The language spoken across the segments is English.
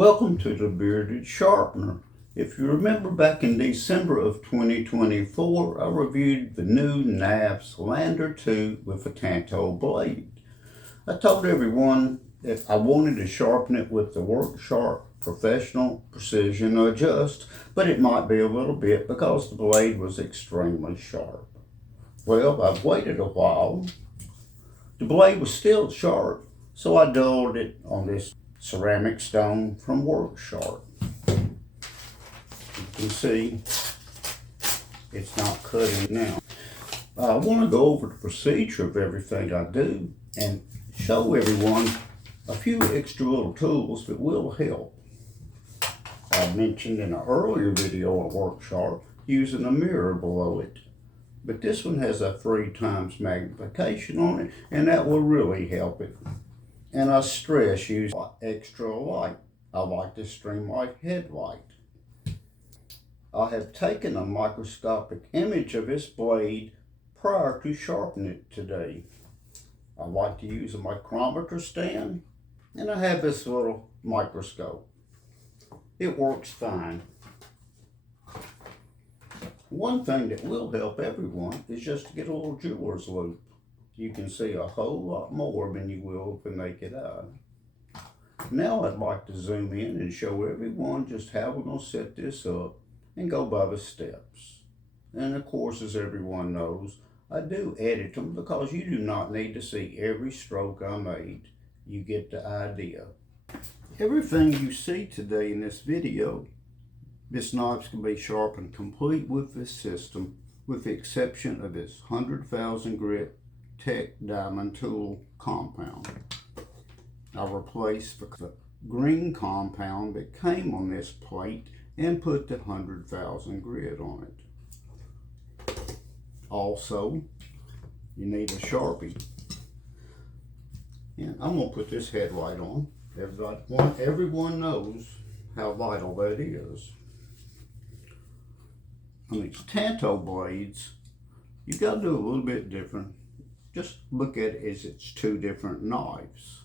Welcome to the Bearded Sharpener. If you remember back in December of 2024, I reviewed the new NAV's Lander 2 with a Tanto blade. I told everyone that I wanted to sharpen it with the WORKSHARP Professional Precision Adjust, but it might be a little bit because the blade was extremely sharp. Well, I've waited a while. The blade was still sharp, so I dulled it on this ceramic stone from WorkSharp. You can see it's not cutting now. I want to go over the procedure of everything I do and show everyone a few extra little tools that will help. I mentioned in an earlier video on WorkSharp using a mirror below it, but this one has a 3 times magnification on it, and that will really help it. And I stress use extra light. I like the streamlight headlight. I have taken a microscopic image of this blade prior to sharpening it today. I like to use a micrometer stand, and I have this little microscope. It works fine. One thing that will help everyone is just to get a little jeweler's loupe. You can see a whole lot more than you will with the naked eye. Now I'd like to zoom in and show everyone just how we're going to set this up and go by the steps. And of course, as everyone knows, I do edit them because you do not need to see every stroke I made. You get the idea. Everything you see today in this video, this knife can be sharpened complete with this system, with the exception of this 100,000 grit Tech Diamond Tool compound. I replaced the green compound that came on this plate and put the 100,000 grit on it. Also, you need a Sharpie. And I'm going to put this headlight on. Everyone knows how vital that is. On these Tanto blades, you got to do a little bit different. Just look at it as it's 2 different knives.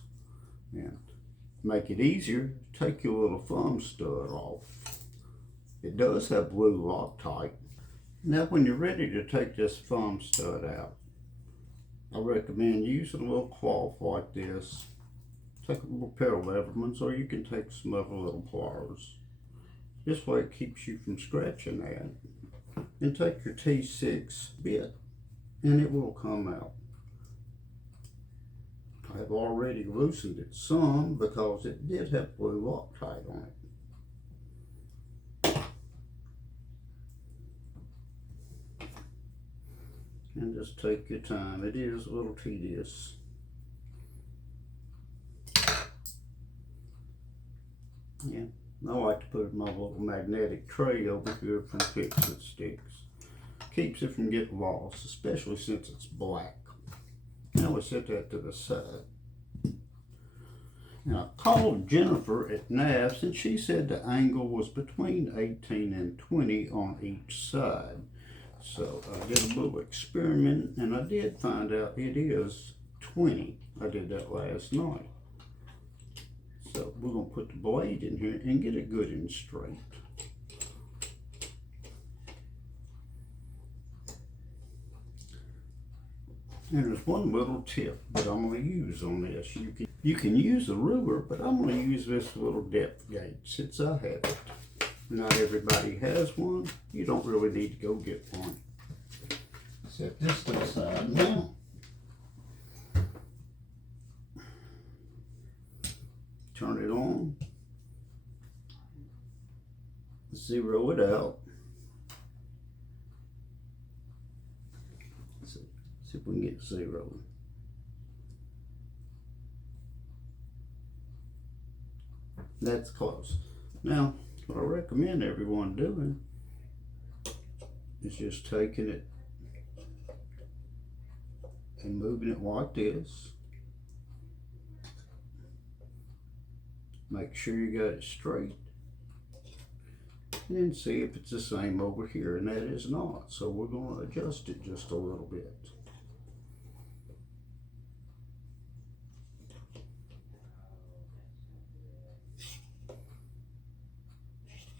And make it easier, take your little thumb stud off. It does have blue Loctite. Now when you're ready to take this thumb stud out, I recommend using a little cloth like this. Take a little pair of Levermans, or you can take some other little pliers. This way it keeps you from scratching that. And take your T6 bit and it will come out. I have already loosened it some because it did have blue Loctite on it. And just take your time. It is a little tedious. Yeah, I like to put my little magnetic tray over here from Fix-It Sticks. Keeps it from getting lost, especially since it's black. Now we set that to the side. Now I called Jennifer at NAV's and she said the angle was between 18 and 20 on each side. So I did a little experiment and I did find out it is 20. I did that last night. So we're going to put the blade in here and get it good and straight. And there's one little tip that I'm going to use on this. You can use a ruler, but I'm going to use this little depth gauge since I have it. Not everybody has one. You don't really need to go get one. Set this to the side now. Turn it on. Zero it out. See if we can get 0. That's close. Now, what I recommend everyone doing is just taking it and moving it like this. Make sure you got it straight. And then see if it's the same over here, and that is not. So we're going to adjust it just a little bit.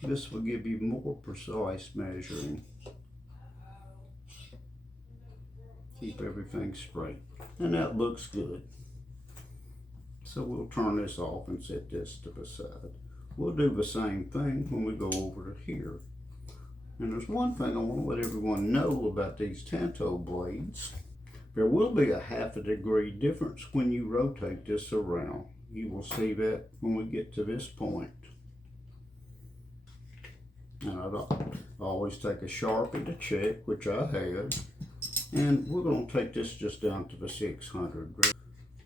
This will give you more precise measuring. Keep everything straight. And that looks good. So we'll turn this off and set this to the side. We'll do the same thing when we go over to here. And there's one thing I want to let everyone know about these Tanto blades. There will be a 1/2 degree difference when you rotate this around. You will see that when we get to this point. And I always take a Sharpie to check, which I have. And we're going to take this just down to the 600.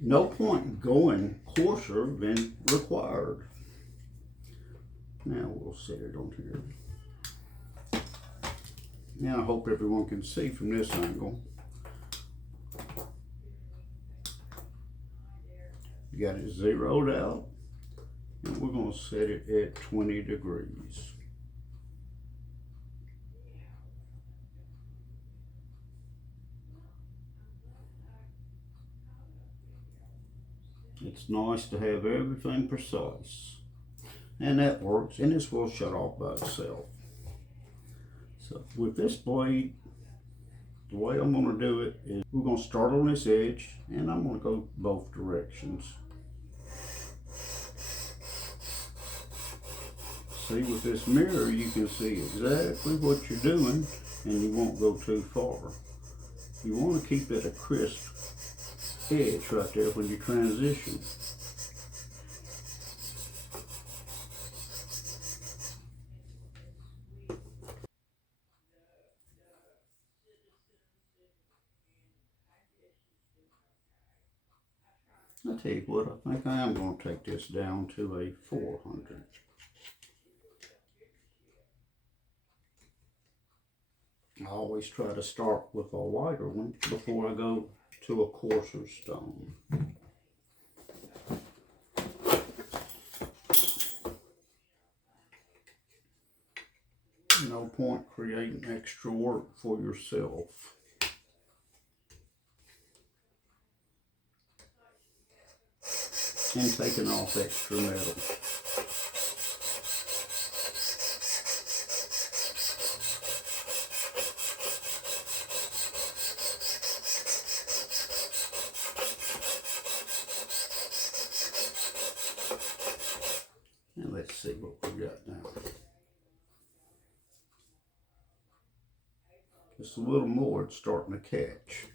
No point going coarser than required. Now we'll set it on here. Now I hope everyone can see from this angle. You got it zeroed out, and we're going to set it at 20 degrees. It's nice to have everything precise. And that works, and this will shut off by itself. So with this blade, the way I'm going to do it is we're going to start on this edge, and I'm going to go both directions. See, with this mirror you can see exactly what you're doing, and you won't go too far. You want to keep it a crisp edge right there when you transition. I'll tell you what, I think I am going to take this down to a 400. I always try to start with a lighter one before I go to a coarser stone. No point creating extra work for yourself. And taking off extra metal. And let's see what we got now. Just a little more, it's starting to catch.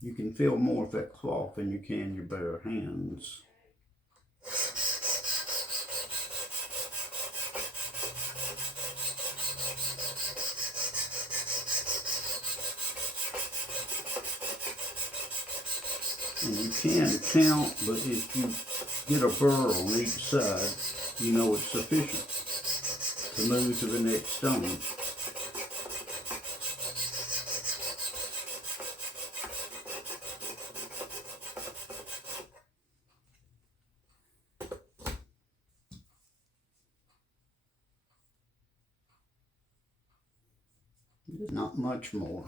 You can feel more of that cloth than you can your bare hands. And you can count, but if you get a burr on each side, you know it's sufficient to move to the next stone. Not much more.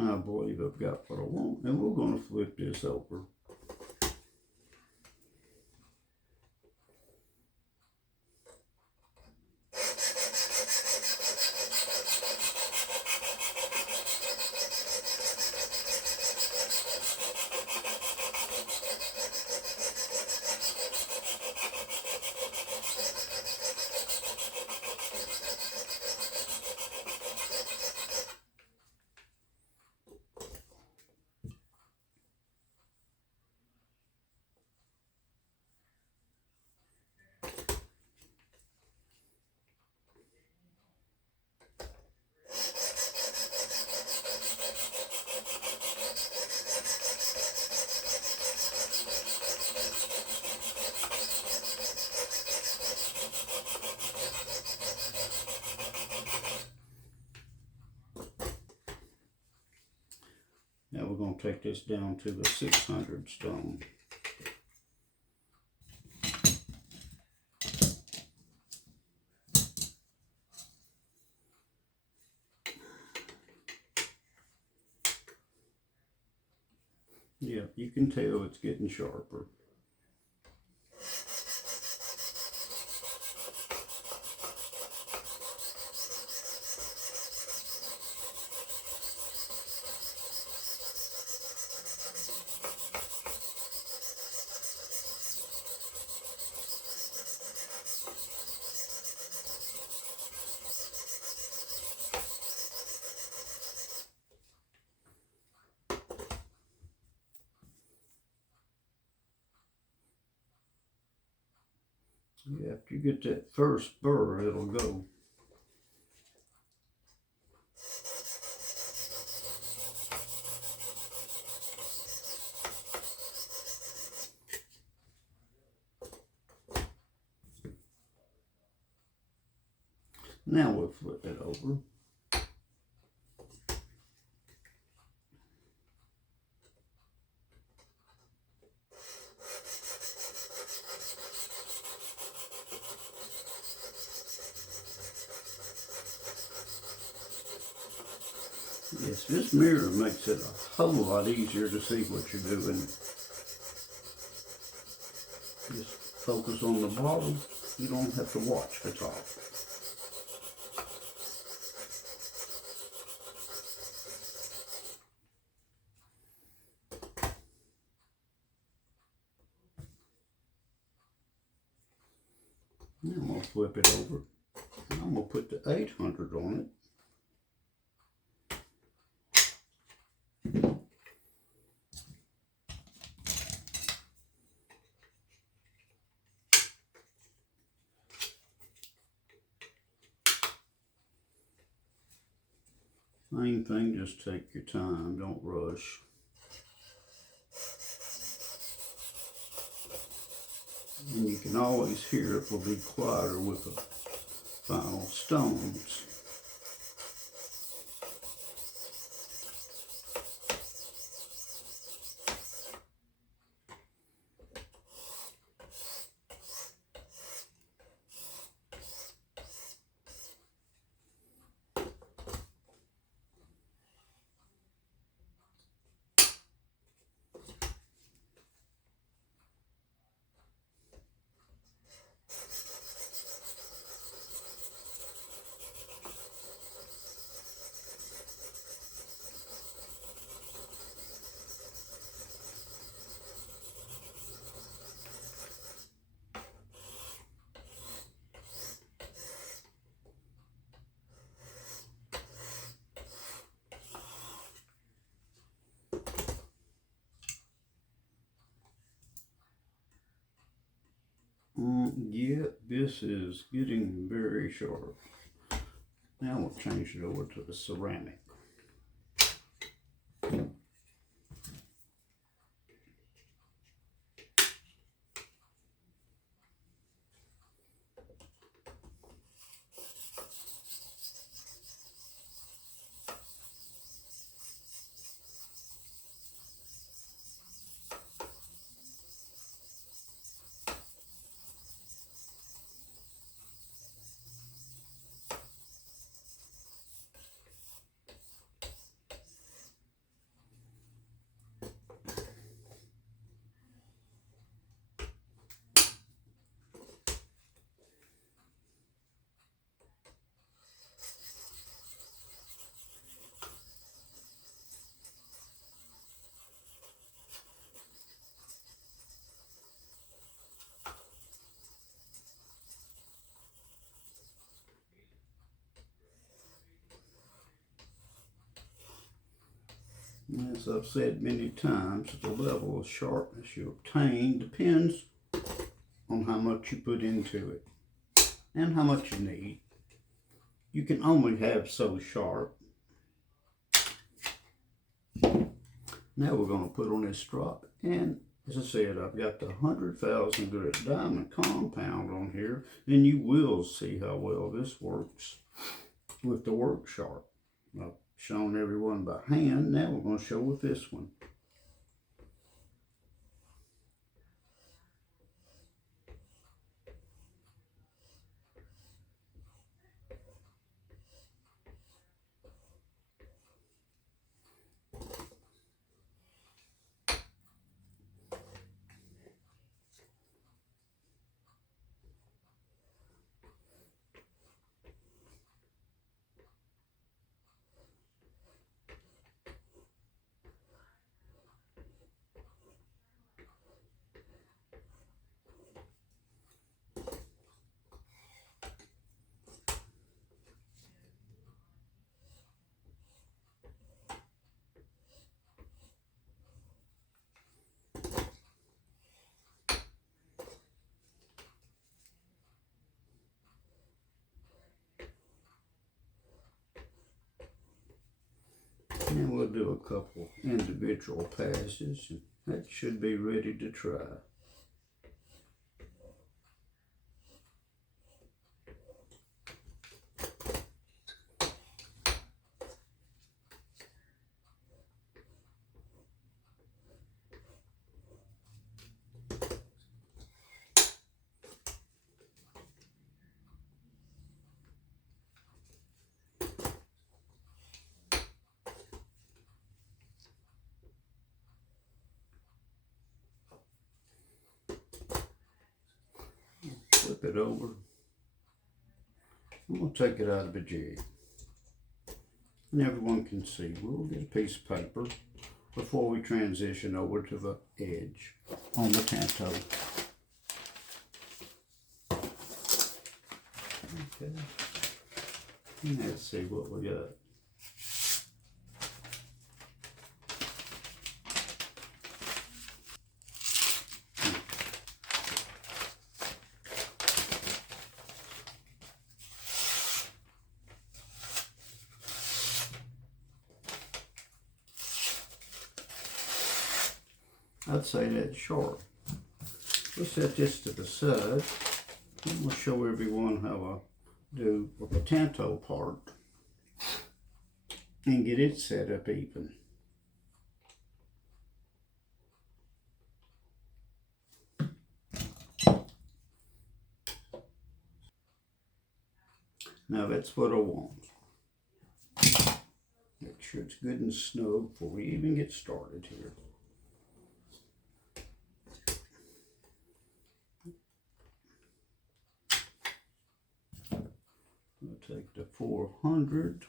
I believe I've got what I want, and we're going to flip this over. going to take this down to the 600 stone. Yeah, you can tell it's getting sharper. Yeah, after you get that first burr, it'll go. Now we'll flip it over. Yes, this mirror makes it a whole lot easier to see what you're doing. Just focus on the bottom. You don't have to watch the top. Now I'm going to flip it over. And I'm going to put the 800 on it. Main thing, just take your time, don't rush. And you can always hear it will be quieter with the final stones. Yeah, this is getting very sharp. Now we'll change it over to the ceramic. As I've said many times, the level of sharpness you obtain depends on how much you put into it and how much you need. You can only have so sharp. Now we're going to put on this strop, and as I said, I've got the 100,000 grit diamond compound on here, and you will see how well this works with the WORKSHARP. I've shown everyone by hand. Now we're going to show with this one. we'll do a couple individual passes, and that should be ready to try. Flip it over. I'm going to take it out of the jig, and everyone can see. We'll get a piece of paper before we transition over to the edge on the Tanto. Okay, and let's see what we got. I'd say that's sharp. We'll set this to the side. I'm going to show everyone how I do with the Tanto part and get it set up even. Now that's what I want. Make sure it's good and snug before we even get started here. I'll take the 400.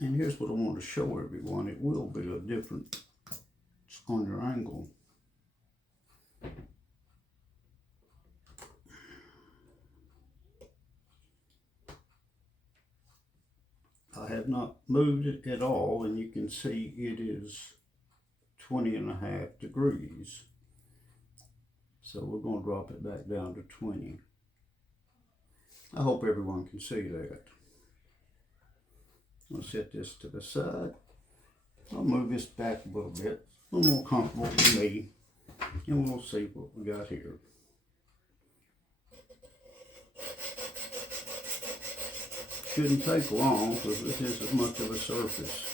And here's what I want to show everyone. It will be a difference on your angle. I have not moved it at all, and you can see it is 20.5 degrees. So we're going to drop it back down to 20. I hope everyone can see that. I'll set this to the side. I'll move this back a little bit, a little more comfortable for me, and we'll see what we got here. Shouldn't take long because this isn't much of a surface.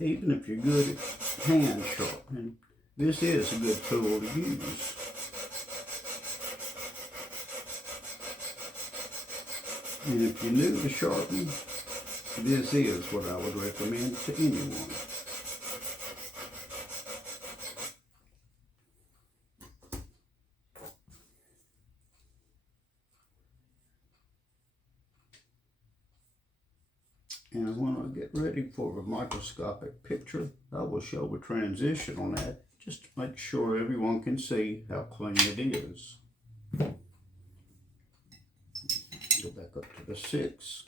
Even if you're good at hand sharpening, this is a good tool to use. And if you're new to sharpening, this is what I would recommend to anyone. And when I get ready for a microscopic picture, I will show a transition on that just to make sure everyone can see how clean it is. Go back up to the 6.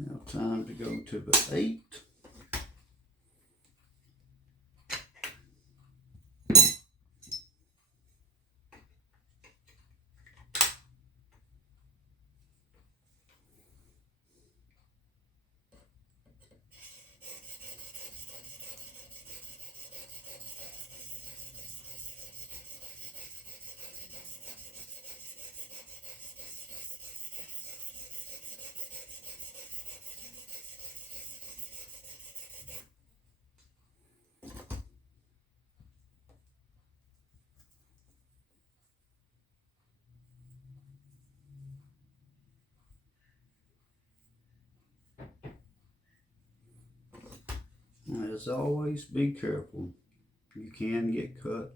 Now time to go to the 8. As always, be careful. You can get cut.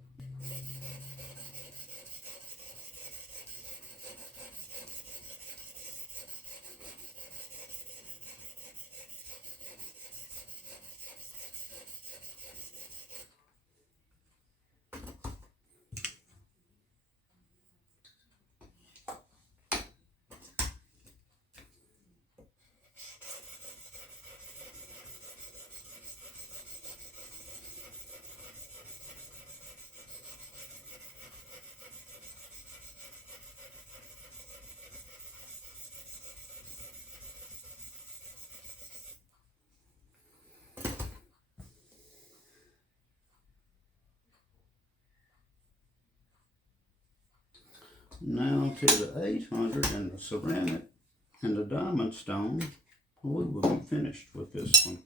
Now to the 800 and the ceramic and the diamond stone, we will be finished with this one.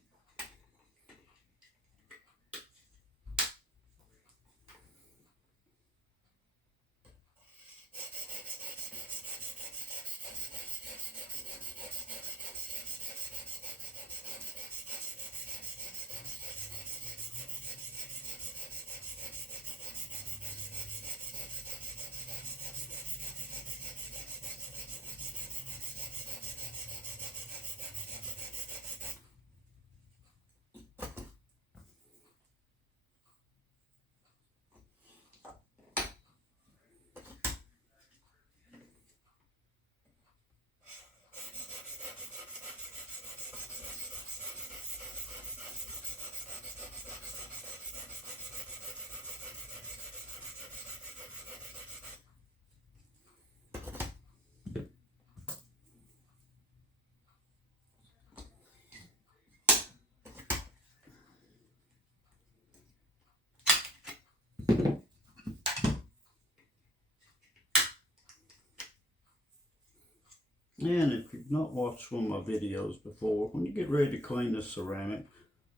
And if you've not watched one of my videos before, when you get ready to clean this ceramic,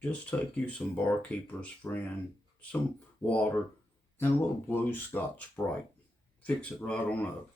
just take you some Barkeeper's Friend, some water, and a little blue Scotch-Brite. Fix it right on up.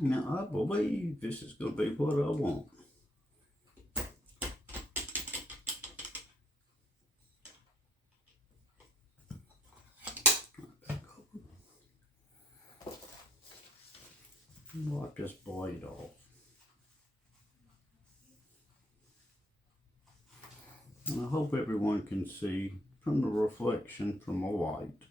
Now I believe this is going to be what I want. Wipe this blade off. And I hope everyone can see from the reflection from the light.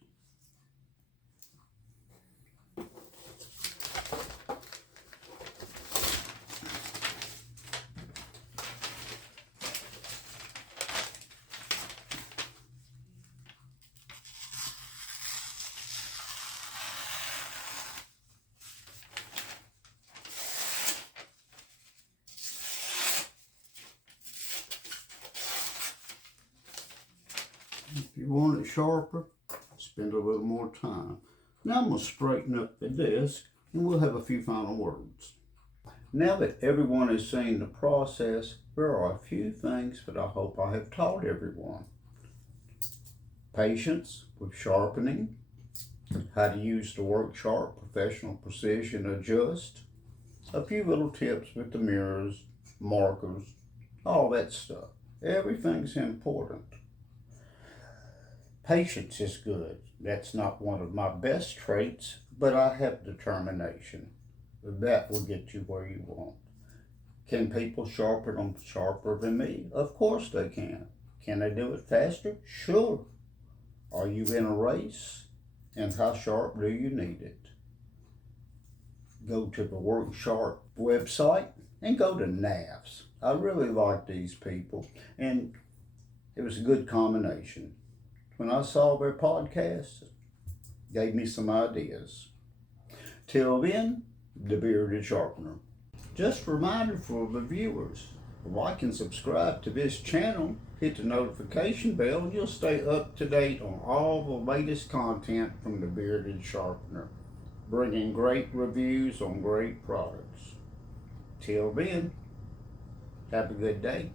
If you want it sharper, spend a little more time. Now I'm going to straighten up the disc and we'll have a few final words. Now that everyone has seen the process, there are a few things that I hope I have taught everyone. Patience with sharpening, how to use the WORKSHARP Professional Precision Adjust, a few little tips with the mirrors, markers, all that stuff. Everything's important. Patience is good. That's not one of my best traits, but I have determination. That will get you where you want. Can people sharpen them sharper than me? Of course they can. Can they do it faster? Sure. Are you in a race? And how sharp do you need it? Go to the WorkSharp website and go to NAVs. I really like these people, and it was a good combination. When I saw their podcast, gave me some ideas. Till then, the Bearded Sharpener. Just a reminder for the viewers, like and subscribe to this channel, hit the notification bell, and you'll stay up to date on all the latest content from the Bearded Sharpener, bringing great reviews on great products. Till then, have a good day.